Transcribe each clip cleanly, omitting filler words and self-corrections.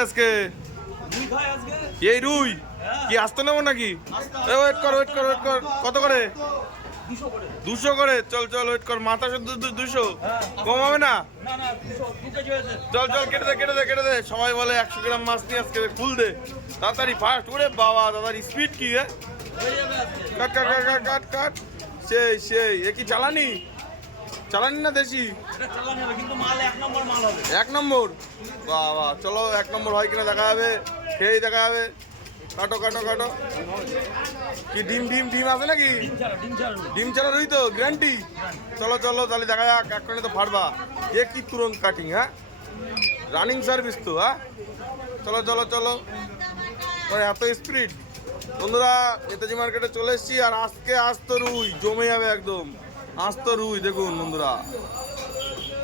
আজকে এই রুই কি আসতে নেবো নাকি? ওয়েট কর কত করে? 200 করে। চল চল ওয়েট কর। মাথা শুদ্ধ 200 কম হবে না? চল চল কেটে দে। সবাই বলে 100 গ্রাম মাছ নিয়ে আজকে ফুল দে তাড়াতাড়ি ফাস্ট। ওরে বাবা দাদার স্পিড কি! কাট কাট কাট কাট কাট। সেই এ কি চালানি না দেশি? এক নম্বর। বাবা চলো 1 নম্বর হয় কিনা দেখা যাবে, খেয়েই দেখা যাবে। কাটো কি ডিম আছে নাকি? ডিম ছাড়া রুই তো গ্যারান্টি। চলো তাহলে দেখা যাক। এক্ষণে তো ফাটবা। এ কি তুরন্ত কাটিং, হ্যাঁ রানিং সার্ভিস তো। হ্যাঁ চলো এত স্পিড। বন্ধুরা নেতাজি মার্কেটে চলে এসেছি আর আজকে আস্ত রুই জমে যাবে একদম। আস্ত রুই দেখুন বন্ধুরা,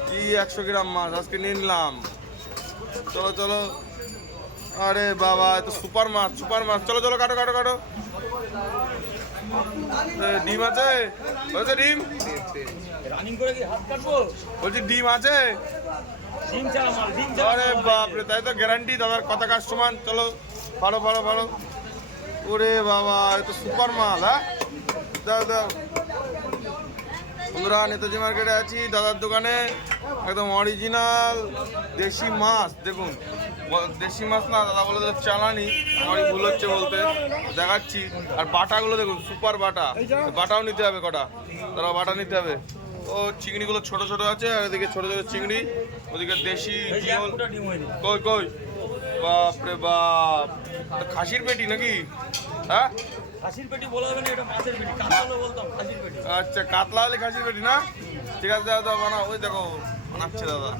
কি 100 গ্রাম মাছ আজকে নিয়ে নিলাম। চলো আরে বাবা এত সুপার মাছ। চলো কাটো। ডিম আছে? বলছে ডিম বলছি ডিম আছে? আরে বাপরে, তাই তো গ্যারান্টি দাদার কথা কাজ সমান। চলো ফাড়ো। ওরে বাবা এত সুপার মাল। হ্যাঁ দাদা বন্ধুরা নেতাজি মার্কেটে আছি দাদার দোকানে। একদম অরিজিনাল দেশি মাছ দেখুন। দেশি মাছ না দাদা বলে তো চালানি, আমারই ভুল হচ্ছে বলতে, দেখাচ্ছি। আর বাটাগুলো দেখুন সুপার বাটাও নিতে হবে কটা, দাদা বাটা নিতে হবে। ও চিংড়িগুলো ছোট আছে আর এদিকে ছোট চিংড়ি, ওদিকে দেশি কই বাপরে বাপ, খাসির পেটি নাকি? হ্যাঁ খাসির পেটি বলা হবে না, এটা মাছের পেটি। কাতলা হলে বলতাম খাসির পেটি। আচ্ছা কাতলা হলে খাসির পেটি না? ঠিক আছে দাদা বানাও। ওই দেখো বানাচ্ছে দাদা।